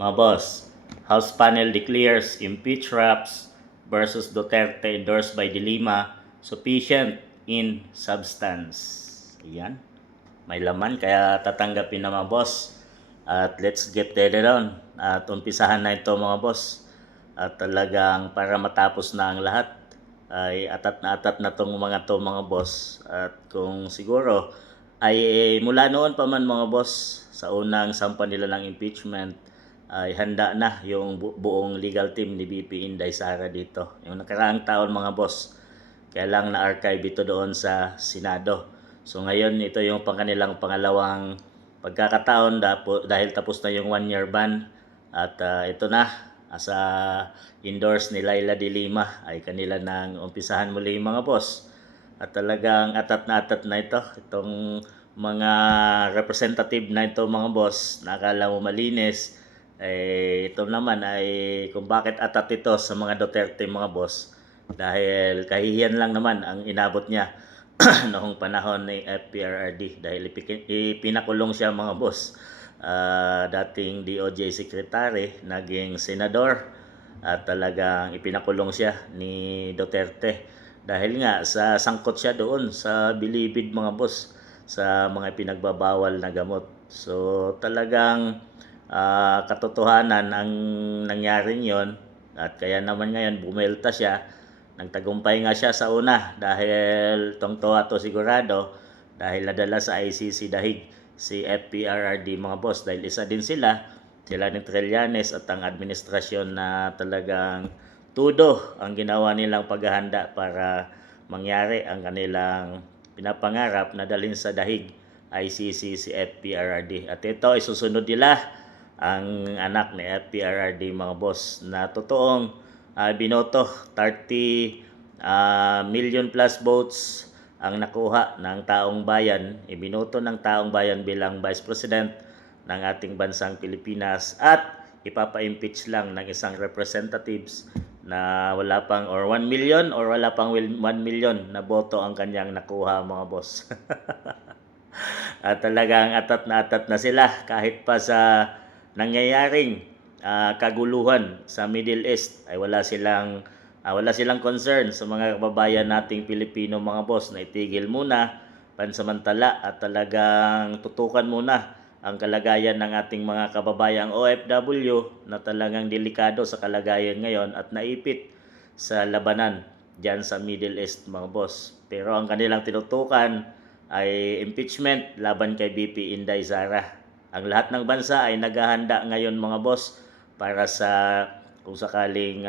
Mga boss, House panel declares impeach Raps versus Duterte endorsed by De Lima sufficient in substance. Ayan. May laman kaya tatanggapin na mga boss. At let's get it on. At umpisahan na ito mga boss. At talagang para matapos na ang lahat ay atat na tong mga boss. At kung siguro ay mula noon pa man mga boss sa unang sampa nila ng impeachment ay handa na yung buong legal team ni VP Inday Sara dito. Yung nakaraang taon mga boss, kaya lang na-archive ito doon sa Senado. So ngayon ito yung kanilang pangalawang pagkakataon dahil tapos na yung 1-year ban at ito na sa endorse ni Laila de Lima ay kanila nang umpisahan muli mga boss. At talagang atat na ito itong mga representative na ito mga boss, nakala mo malinis ito naman ay kung bakit atat ito sa mga Duterte mga boss dahil kahihiyan lang naman ang inabot niya noong panahon ni FPRRD dahil ipinakulong siya mga boss. Dating DOJ Secretary, naging senador at talagang ipinakulong siya ni Duterte dahil nga sa sangkot siya doon sa bilibid mga boss sa mga pinagbabawal na gamot. So talagang katotohanan ang nangyaring yon at kaya naman ngayon bumelta siya. Nagtagumpay nga siya sa una dahil tungtuwa to sigurado dahil nadala sa ICC dahig si FPRRD mga boss dahil isa din sila ni Trillanes at ang administrasyon na talagang tudo ang ginawa nilang paghahanda para mangyari ang kanilang pinapangarap na dalhin sa dahig ICC si FPRRD. At ito ay susunod nila ang anak ni FPRRD mga boss na totoong binoto 30 million plus votes ang nakuha ng taong bayan, ibinoto ng taong bayan bilang Vice President ng ating bansang Pilipinas at ipapa-impeach lang ng isang representatives na wala pang or 1 million or wala pang 1 million na boto ang kanyang nakuha mga boss. At talagang atat na sila kahit pa sa nangyayaring kaguluhan sa Middle East ay wala silang concern sa mga kababayan nating Pilipino mga boss na itigil muna pansamantala at talagang tutukan muna ang kalagayan ng ating mga kababayang OFW na talagang delikado sa kalagayan ngayon at naipit sa labanan diyan sa Middle East mga boss. Pero ang kanilang tinutukan ay impeachment laban kay VP Inday Sara. Ang lahat ng bansa ay naghahanda ngayon mga boss para sa kung sakaling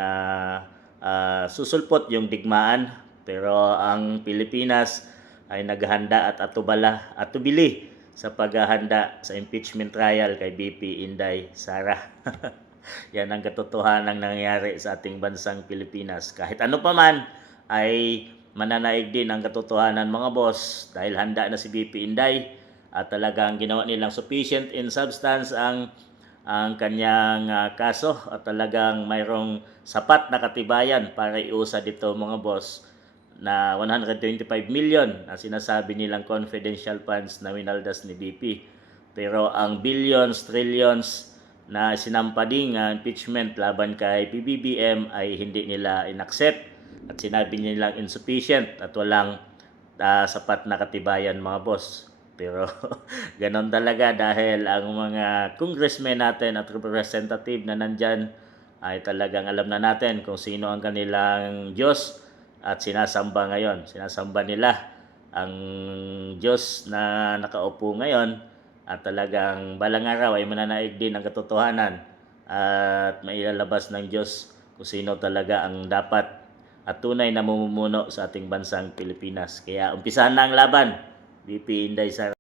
susulpot yung digmaan. Pero ang Pilipinas ay naghahanda at atubili sa paghahanda sa impeachment trial kay VP Inday Sara. Yan ang katotohanan ng nangyayari sa ating bansang Pilipinas. Kahit ano pa man ay mananaig din ang katotohanan mga boss dahil handa na si VP Inday at talagang ginawa nilang sufficient in substance ang kanyang kaso at talagang mayroong sapat na katibayan para iusad dito mga boss na 125 million na sinasabi nilang confidential funds na winaldas ni BP. Pero ang billions, trillions na sinampading impeachment laban kay PBBM ay hindi nila inaccept at sinabi nilang insufficient at walang sapat na katibayan mga boss. Pero ganon talaga dahil ang mga congressmen natin at representative na nandyan ay talagang alam na natin kung sino ang kanilang Diyos at sinasamba ngayon. Sinasamba nila ang Diyos na nakaupo ngayon at talagang balang araw ay mananaig din ang katotohanan at mailalabas ng Diyos kung sino talaga ang dapat at tunay na mamumuno sa ating bansang Pilipinas. Kaya umpisahan na ang laban. VP Inday Sara.